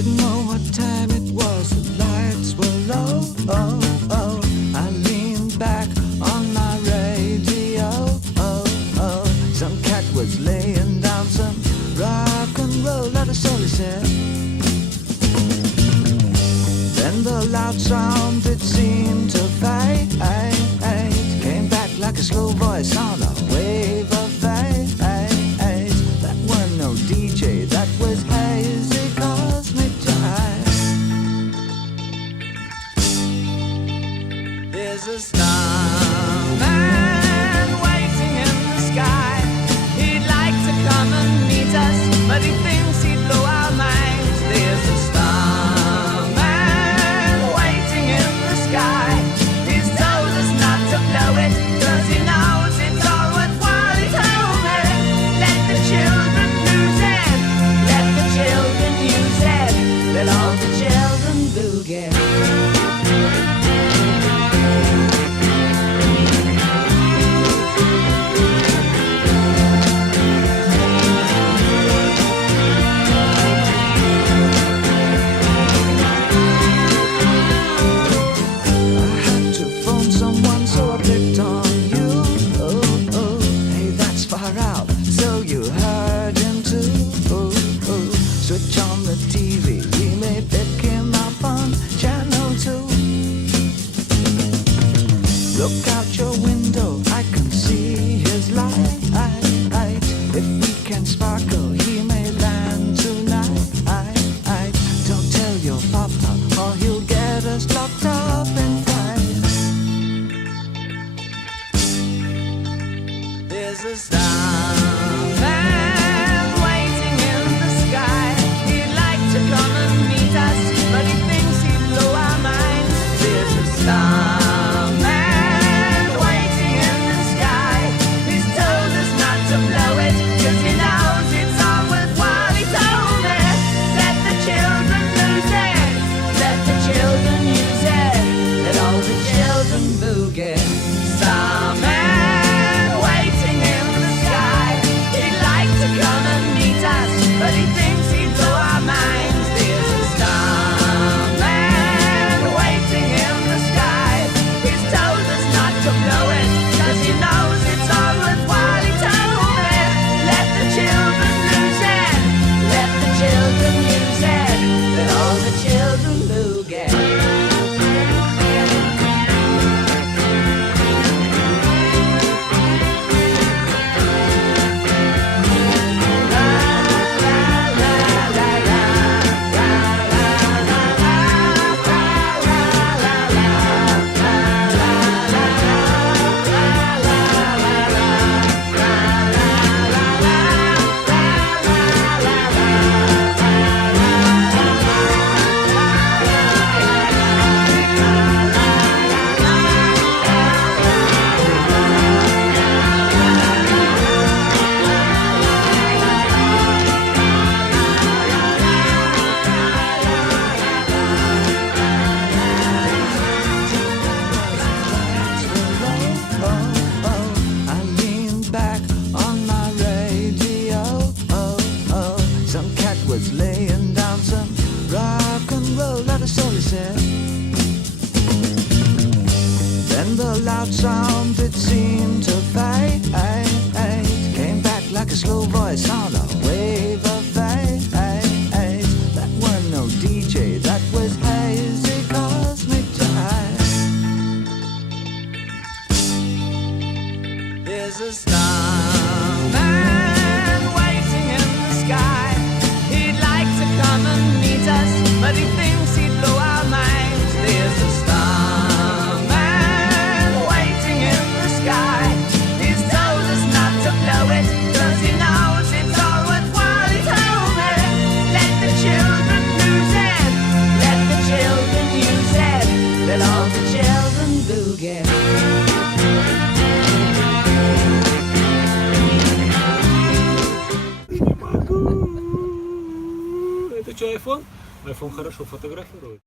Didn't know what time it was, the lights were low. Oh, oh. I leaned back on my radio. Oh, oh. Some cat was laying down some rock and roll, that is all he said. Then the loud sound, it seemed to fade. Came back like a slow voice on a wave of fate. That weren't no DJ, that was hazy cosmic jive. There's a starman waiting in the sky. He'd like to come and meet us, but he thinks he'd blow our minds. There's a starman waiting in the sky. He's told us not to blow it, 'cause he knows it's all worthwhile. He told me, let the children lose it, let the children use it, let all the children boogie. Switch on the TV, we may pick him up on channel 2. Look out your window, I can see his light. If we can sparkle, he may land tonight. Don't tell your papa, or he'll get us locked up in fight. There's a starman waiting in the sky. He'd like to come and meet us, but he thinks he'd blow our minds. There's a starman waiting in the sky. He's told us not to blow it, 'cause he knows it's all worthwhile. He told me, let the children lose it, let the children use it, let all the children boogie. Starman waiting in the sky. He'd like to come and meet us, but he thinks he'd blow our minds. There's a starman waiting in the sky. He's told us not to blow it, 'cause he knows it's all worthwhile. He told me, let the children lose it, let the children use it, let all the children boogie. Was laying down some rock and roll, that is all he said. Then the loud sound, it seemed to fade. Came back like a slow voice on a wave of fate. That weren't no DJ, that was hazy cosmic jive. There's a starman waiting in the sky. He'd like to come and meet us, but he thinks he'd blow our minds. There's a starman waiting in the sky. He's told us not to blow it, 'cause he knows it's all worthwhile. He told me, let the children lose it, let the children use it, let all the children boogie. Это что, iPhone? iPhone хорошо фотографирует.